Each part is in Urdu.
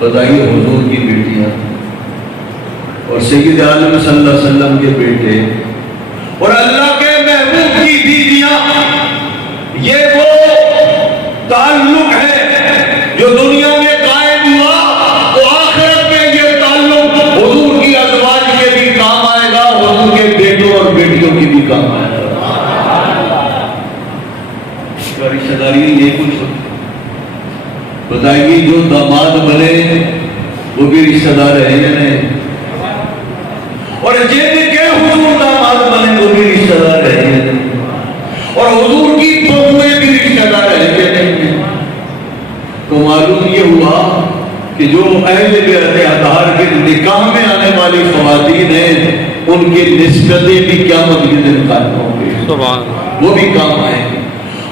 بتائیے حضور کی بیٹیاں اور سید عالم صلی اللہ علیہ وسلم کے بیٹے اور اللہ کے محبوب کی بیویاں، یہ وہ تعلق ہے جو دنیا میں قائم ہوا، تو آخرت میں یہ تعلق حضور کی ازواج کے بھی کام آئے گا، حضور کے بیٹوں اور بیٹیوں کی بھی کام آئے گا۔ رشتہ داری یہ کچھ ہوتی ہے۔ بتائیے جو داماد بنے وہ بھی رشتہ دار ہے یا نہیں؟ اور جن کے حضور داماد بنے وہ بھی رشتہ دار ہے یا نہیں؟ اور حضور کی بہویں بھی رشتہ دار ہے یا نہیں؟ تو معلوم یہ ہوا کہ جو اہل بیت اطہار کے نکاح میں آنے والی خواتین ہیں ان کی نسبتیں بھی قیامت کے دن قائم ہوں گی، وہ بھی کام آئیں گے۔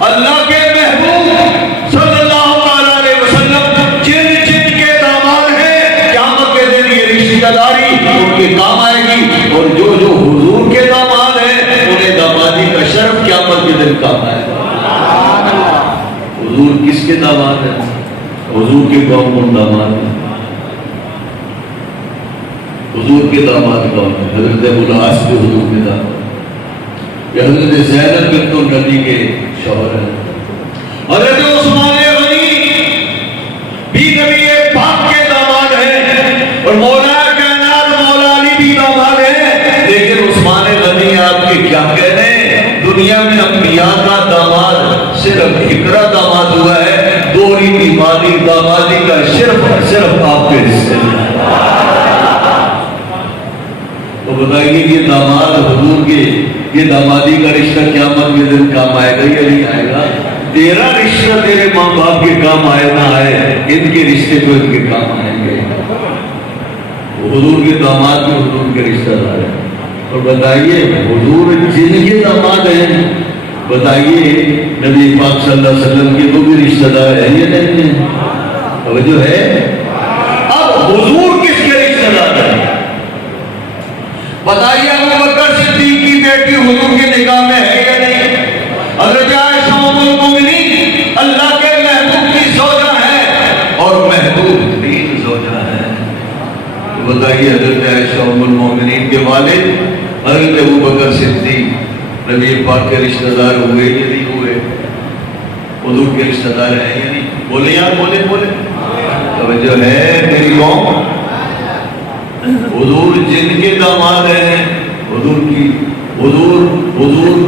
اللہ کے محبوب صلی اللہ علیہ وسلم جن جن کے داماد ہیں قیامت کے دن یہ رشتہ داری ان کے کام آئے گی، اور جو جو حضور کے داماد ہیں انہیں دامادی کا شرف قیامت کے دن کام آئے گا۔ حضور کس کے داماد ہیں؟ حضور کے کون داماد ہیں؟ حضور کے داماد کون ہیں؟ حضرت ابو العاص کے حضور کے داماد، حضرت زینب بنت النبی کے شوہر ہیں، حضرت عثمان غنی بھی نبی پاک کے داماد ہیں، اور مولا کائنات مولا علی بھی داماد ہیں۔ لیکن عثمان غنی آپ کے کیا کہنے، دنیا میں انبیاء کا داماد صرف اقرا داماد ہوا ہے، دوری بیماری دامادی کا صرف آپ کے حصے میں۔ تو بتائیے یہ داماد حضور کے، یہ دامادی کا رشتہ قیامت کے دن کام آئے گا یا نہیں آئے گا؟ تیرا رشتہ تیرے ماں باپ کے کام آئے نہ آئے، ان کے رشتے تو ان کے کام آئیں گے۔ حضور کے داماد بھی حضور کے رشتہ دار ہیں۔ اور بتائیے حضور جن کے داماد ہیں، بتائیے نبی پاک صلی اللہ علیہ وسلم کے وہ بھی رشتہ دار ہیں یا نہیں ہیں؟ توجہ ہے؟ اب حضور کس کے رشتہ دار ہیں؟ بتائیے ابو بکر صدیق کی بیٹی حضور کے نکاح میں ہے یا نہیں؟ حضرت عائشہ ام المؤمنین اللہ کے محبوب کی زوجہ ہے اور محبوب ترین زوجہ ہے۔ بتائیے حضرت عائشہ ام المؤمنین کے والد حضرت ابو بکر صدیق نبی پاک کے رشتہ دار ہوئے یا نہیں ہوئے؟ حضور کے رشتہ دار ہیں یا نہیں؟ بولے یار، بولے بولے، توجہ ہے میری قوم۔ حضور جن کے داماد ہیں، حضور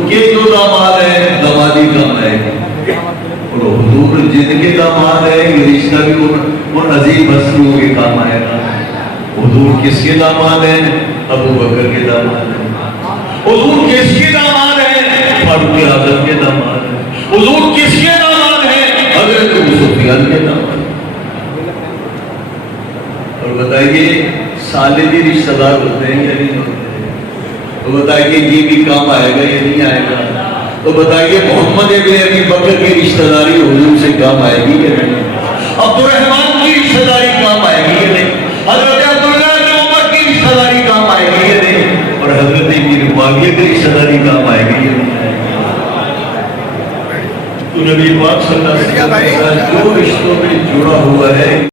کے جو داماد ہیں دامادی کام آئے گی، اور حضور جن کے داماد ہیں یہ رشتہ بھی ان عظیم ہستیوں کے کام آئے گا۔ حضور کس کے داماد ہیں؟ ابو بکر کے داماد ہیں۔ حضور کس کے داماد ہیں؟ فاروق اعظم کے داماد ہیں۔ حضور کس کے داماد ہیں؟ حضرت ابو سفیان کے داماد ہیں۔ اور بتائیے سالدی رشتہ دار ہوتے ہیں یا نہیں ہوتے ہیں؟ تو بتائیے یہ بھی کام آئے گا یا نہیں آئے گا؟ تو بتائیے محمد ابن ابی بکر کی رشتہ داری حضور سے کام آئے گی یا نہیں؟ عبد الرحمن کی رشتہ داری کام آئے گی یا نہیں؟ حضرت عبداللہ بن عمر کی رشتہ داری کام آئے گی یا نہیں؟ اور حضرت ابن معاویہ کی رشتہ داری کام آئے گی یا نہیں؟ تو نبی پاک صلی اللہ علیہ وسلم جو رشتوں میں جڑا ہوا ہے